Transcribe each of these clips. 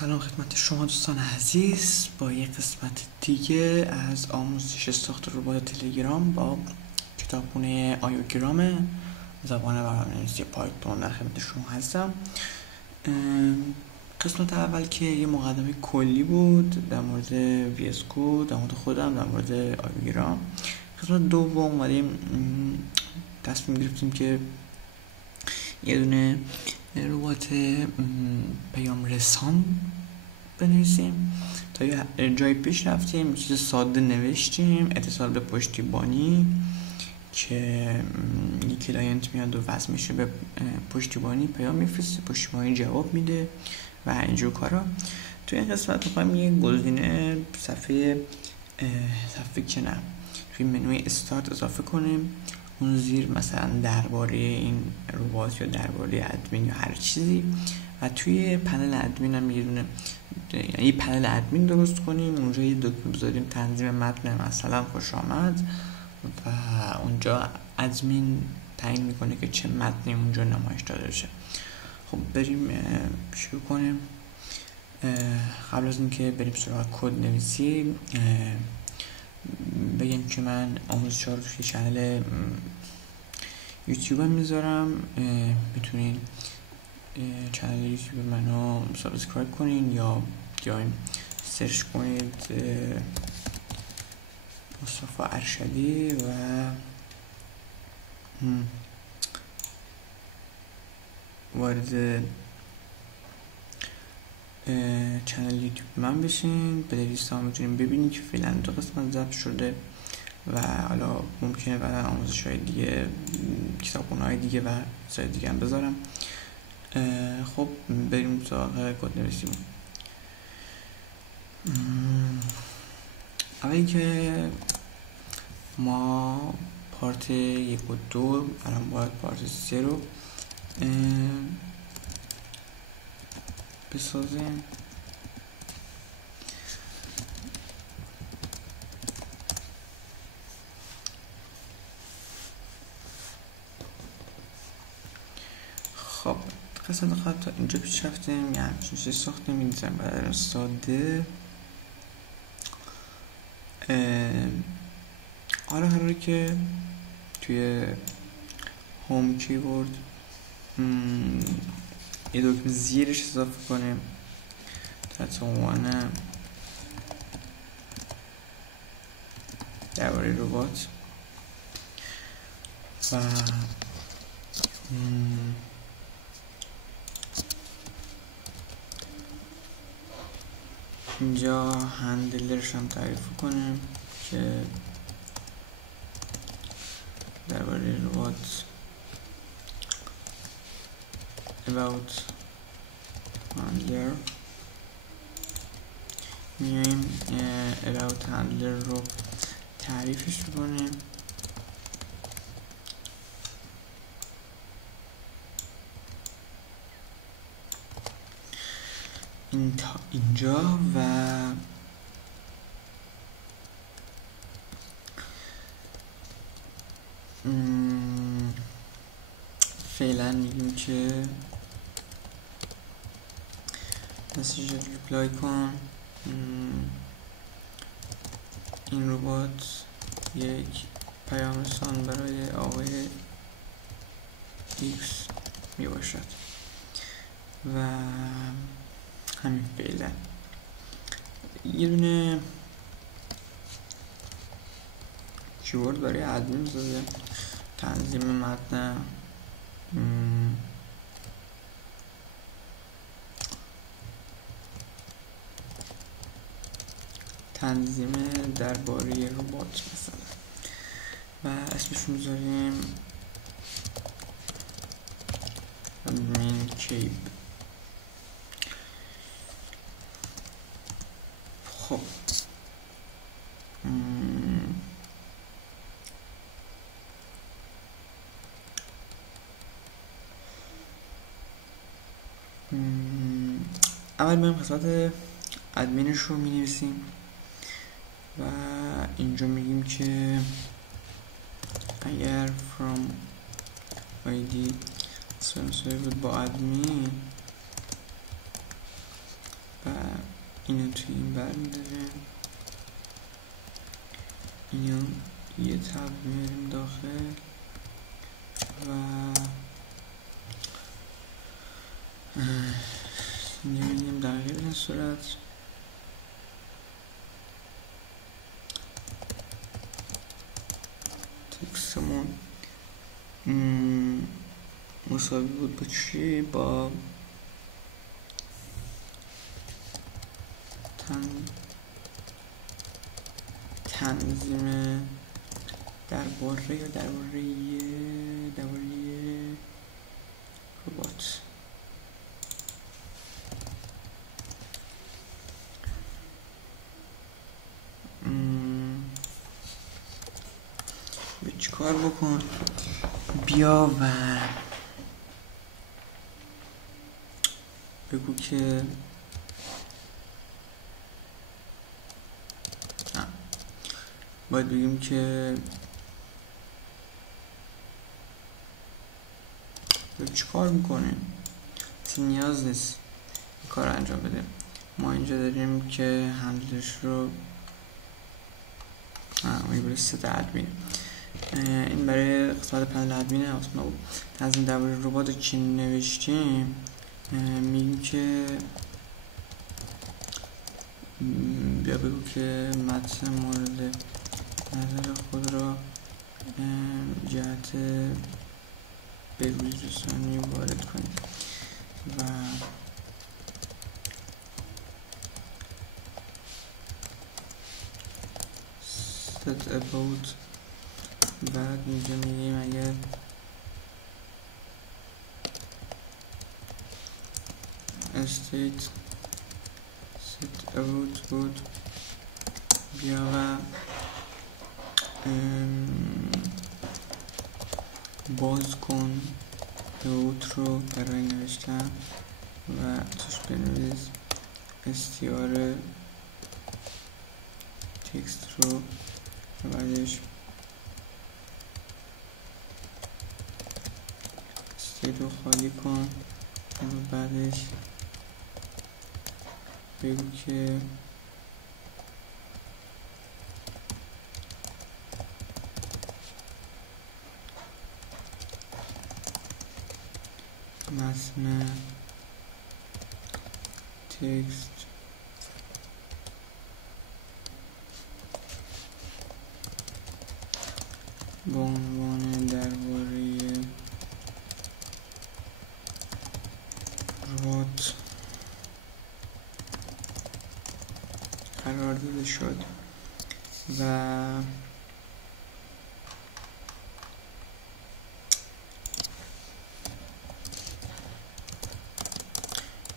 سلام خدمت شما دوستان عزیز با یک قسمت دیگه از آموزش ساخت ربات تلگرام با کتابخونه آیوگرام زبان برنامه‌نویسی پایتون در خدمت شما هستم. قسمت اول که یه مقدمه کلی بود در مورد VS Code، در مورد خودم، در مورد آیوگرام. قسمت دوم اومدیم تصمیم گرفتیم که یه دونه ربات پیام رسان بنویسیم. تا یه جای پیش رفتیم چیز ساده نوشتیم، اتصال به پشتیبانی که یک کلاینت میاد و وصل میشه به پشتیبانی، پیام میفرسته، پشتیبانی جواب میده و اینجور کارا. تو این قسمت میخوایم یه گزینه صفحه که نه توی منوی استارت اضافه کنیم، اون زیر مثلا درباره این ربات یا درباره ادمین یا هر چیزی، و توی پنل ادمین هم یه پنل ادمین درست کنیم، اونجا یه دکمه بذاریم تنظیم متن مثلا خوش آمد و اونجا ادمین تعیین میکنه که چه متنی اونجا نمایش داده بشه. خب بریم شروع کنیم. قبل از اینکه بریم سراغ کد نویسی بگم که من آموزش‌ها رو توی چنل یوتیوب هم میذارم، میتونین چنل یوتیوب منو سابسکرایب کنین یا بیاین سرچ کنید مصطفی ارشدی و وارد چنل یوتیوب من بشین. پلیلیست ها میتونین ببینید که فعلا 2 قسمت ضبط شده و حالا ممکنه بعدا آموزش های دیگه، کتابخونه های دیگه و چیزهای دیگه هم بذارم. خب بریم سراغ کد نویسیمون. اولی که ما پارت 1 و 2 الان باید پارت 3 رو بسازیم. خب قسمت خط تا اینجا پیش رفتیم، یه همچین چیز ساختیم. این دیزاین برای ساده. حالا قراره که توی هوم کیورد یه دکمه زیرش اضافه کنیم تحت عنوان درباره ربات و اینجا هندلرش هم تعریف کنیم که درباره ربات about handler میایم about handler رو تعریفش کنیم. این تا اینجا و فعلا میگیم که مسیج ریپلای کن این ربات یک پیام رسان برای آقای ایکس می باشد و همین. فعلا یه دونه کیورد برای ادمین بذاریم، تنظیم متن، تنظیم درباره ربات مثلا، و اسمش میذاریم admin کیب. خب اول بریم قسمت ادمینش رو می نویسیم و اینجا میگیم که اگر from ID با ادمین، بعد اینو توی این بر میداریم، اینو یه تب میاریم داخل و نمیدیم در غیر این صورت تکستمون مساوی بود با چی؟ با تنظیم درباره یا درباره ربات. چیکار بکن؟ بیا و بگو که باید بگیم که چیکار میکنیم؟ نیاز نیست کار انجام بده. ما اینجا داریم که هندلش رو برای ست ادمین، این برای قسمت پنل ادمین اصلا بود. تنظیم درباره ربات که نوشتیم میگیم که بیا بگو که متن مورد نظر خود را جهت بروز رسانی وارد کنید و set about. بعد اینجا میگیم اگر state set about بود بیا و باز کن about رو برای نوشتن و توش بنویس str تکست رو و بعدش استیت رو خالی کن و بعدش بگو که متن تکست با عنوان درباره ربات قرار داده شد و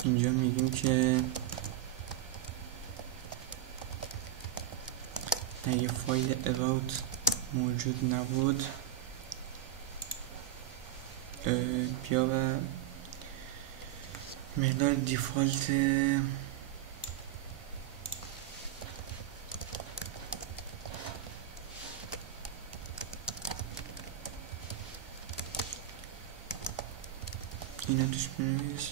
اینجا میگیم که اگه فایل about موجود نبود بیا و مقدار دیفالت اینو توش بنویس.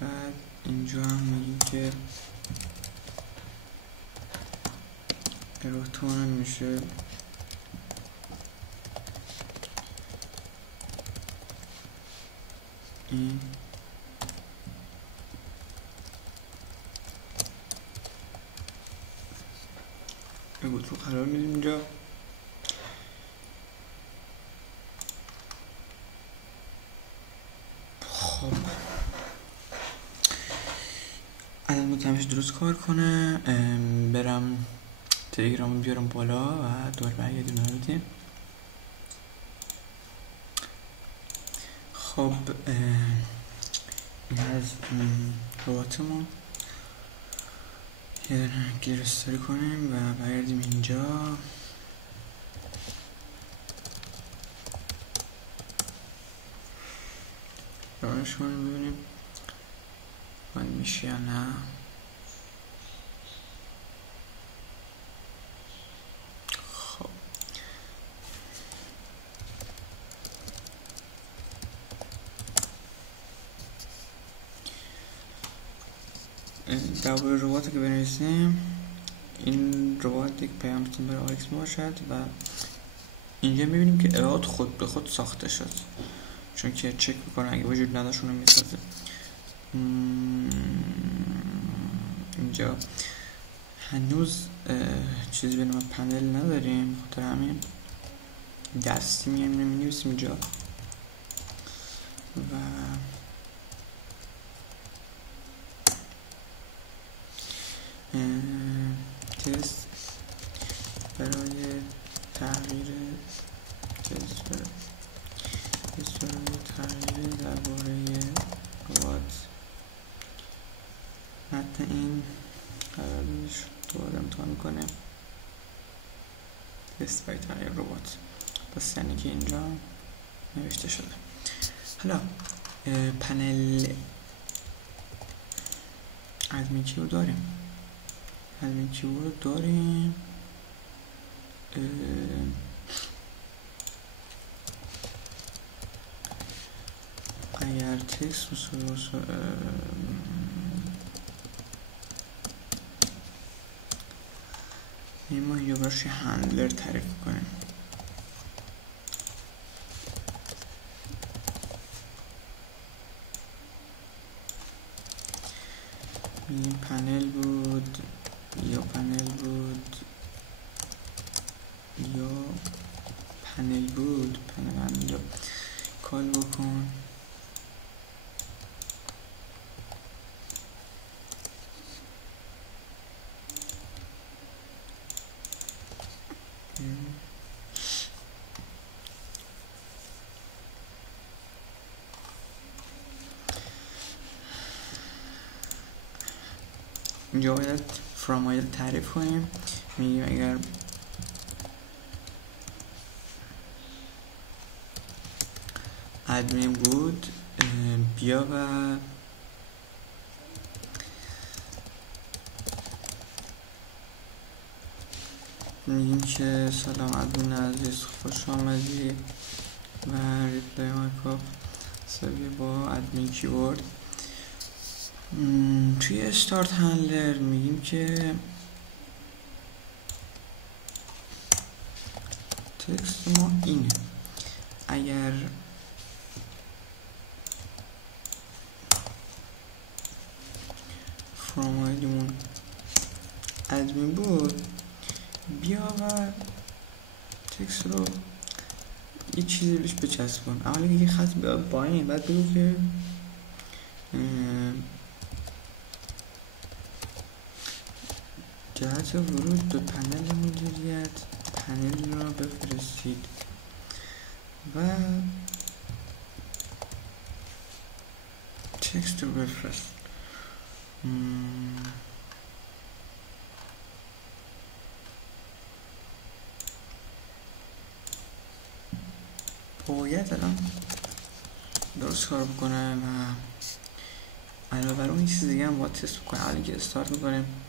بعد اینجا هم میگیم که اراتون میشه این بگو تو قرار میدیم اینجا. خب الان میتونمش درست کار کنه. برم تلگرام بیارم بالا و دور برگردیم نمیدیم. خب این از رباتمون یه دونه گیرستاری کنیم و برگردیم اینجا. رانش کنیم ببینیم باید میشه یا نه. خب درباره ربات که بنویسیم، این ربات یک پیامرسان برای آرکس باشد و اینجا میبینیم که اراد خود به خود ساخته شد، چون که چک میکنه اگه وجود نداشت اونو میسازه. اینجا هنوز چیزی به نام پنل نداریم، خاطر همین دستی می‌نویسیم اینجا و تست برای تغییر درباره ربات. متن این قرارش دوباره امتحان میکنه. تست برای تغییر ربات، بس یعنی که اینجا نوشته شده. حالا پنل ادمین کیو داریم. اگر تکست ما یا براش هندلر تعریف کنیم. این پنل بود یا پنل اینجا کال بکن. اینجا باید فرام تعریف کنیم. میگیم اگر ادمین بود بیا و میگیم که سلام ادمین عزیز، خوش آمدی و ریپلای مایکاپ سویه با ادمین کیورد. توی استارت هندلر میگیم که تکست ما اینه. اگر فرام آیدیمون ادمین بود بیا و تکست رو یه چیزی بهش بچسبون. اولی یه خط با این بعد بگو که جهت ورود به پنل مدیریت پنل را بفرستید و تکست رو بفرست. باید الان درست کار بکنه و علاوه بر اون یه چیز دیگه هم باید تست بکنه. اولی که استارت میکنیم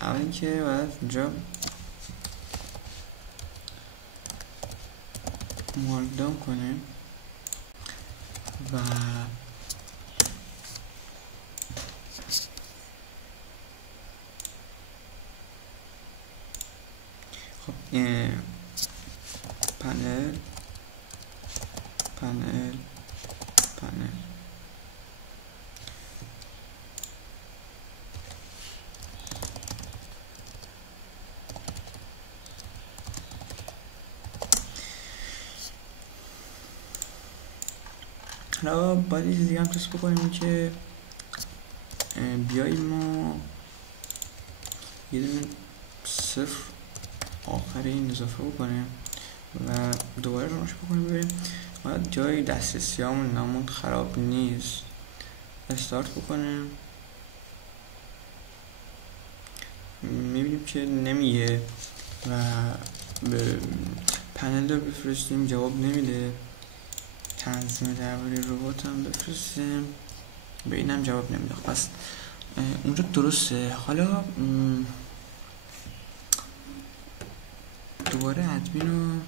اولی که باید اینجا مارکداون کنیم و خب پنل حالا باید یه چیز دیگه هم تست بکنیم که بیاییم و یه دونه صفر آخر این اضافه بکنیم و دوباره رانش بکنیم ببینیم باید جای دسترسی همون نمون خراب نیست. استارت بکنیم میبینیم که نمیگه و به پنل رو بفرستیم جواب نمیده. تنظیم درباره ربات هم بفرستیم به اینم جواب نمیده. پس اونجا درسته. حالا دوباره ادمین رو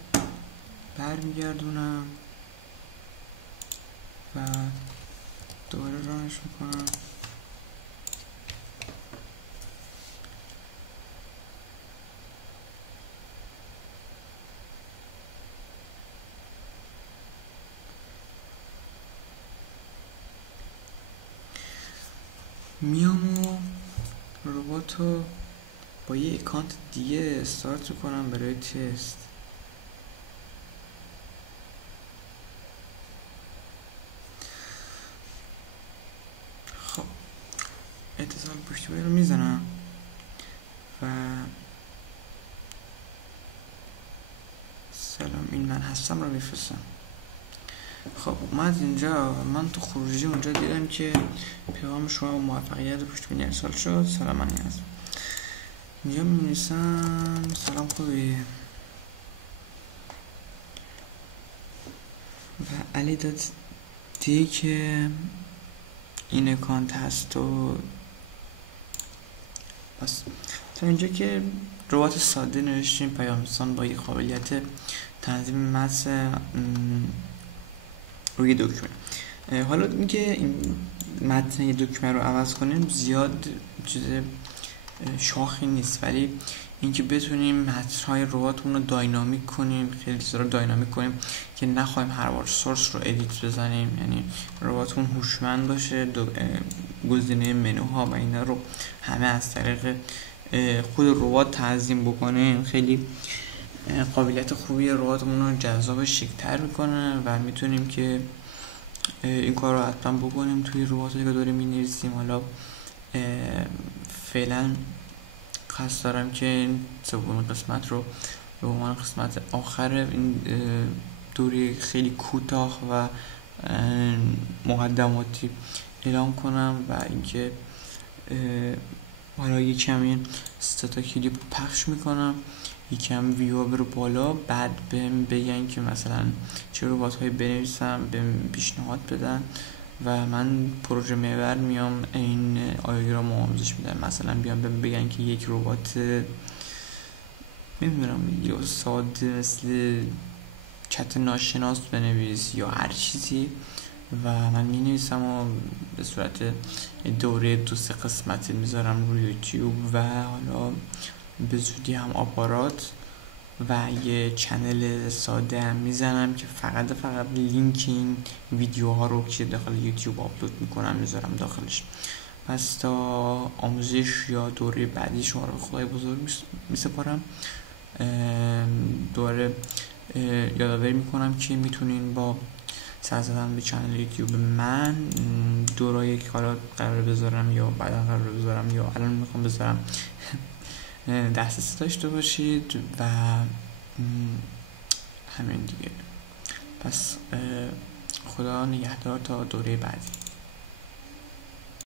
برمیگردونم و دوباره رانش میکنم. میام و ربات رو با یه اکانت دیگه استارت کنم برای تست. خب اتصال پشتیبانی رو میزنم و سلام این من هستم رو میفرستم. خب اومد اینجا، من تو خروجی اونجا دیدم که پیغام شما موفقیت پشتیبانی ارسال شد. سلام من هستم. اینجا می‌نویسم سلام خوبی و علی داد دی که این اکانت هست و بس. تا اینجا که ربات ساده نوشتیم پیام‌رسان با یک قابلیت تنظیم متن روی دکمه. حالا اینکه این متن یه دکمه رو عوض کنیم زیاد چیز شاخی نیست، ولی اینکه بتونیم متن‌های رباتمون رو داینامیک کنیم، خیلی چیزا رو داینامیک کنیم که نخوایم هر بار سورس رو ادیت بزنیم، یعنی رباتمون هوشمند باشه، گزینه منوها و اینا رو همه از طریق خود ربات تنظیم بکنیم، خیلی قابلیت خوبی رباتمون رو جذاب و شیک‌تر میکنه و میتونیم که این کار رو حتما بکنیم توی رباتی که داریم می‌نویسیم. حالا فعلا قصد دارم که این سومین قسمت رو به عنوان قسمت آخر این دوره خیلی کوتاه و مقدماتی اعلام کنم و اینکه حالا یکم ستا کلیپ پخش میکنم، یکم ویو بره بالا، بعد بهم بگن که مثلا چه ربات هایی بنویسم، بهم پیشنهاد بدن و من پروژه محور میام این آیوگرام رو آموزش میدم. مثلا بیام بگن که یک ربات نمیدونم یا ساده مثل چت ناشناس بنویس یا هر چیزی و من مینویسم و به صورت دوره 2-3 قسمتی میذارم روی یوتیوب و حالا به زودی هم آپارات و یه چنل ساده هم میزنم که فقط لینک این ویدیوها رو که داخل یوتیوب آپلود میکنم میذارم داخلش. پس تا آموزش یا دوره بعدی شما رو به خدای بزرگ میسپارم. دوباره یادآوری میکنم که میتونین با سر زدن به چنل یوتیوب من دورایی که حالا قرار بذارم یا بعدا قرار بذارم یا الان میخوام بذارم دسترسی داشته باشید و همین دیگه. پس خدا نگهدار تا دوره بعدی.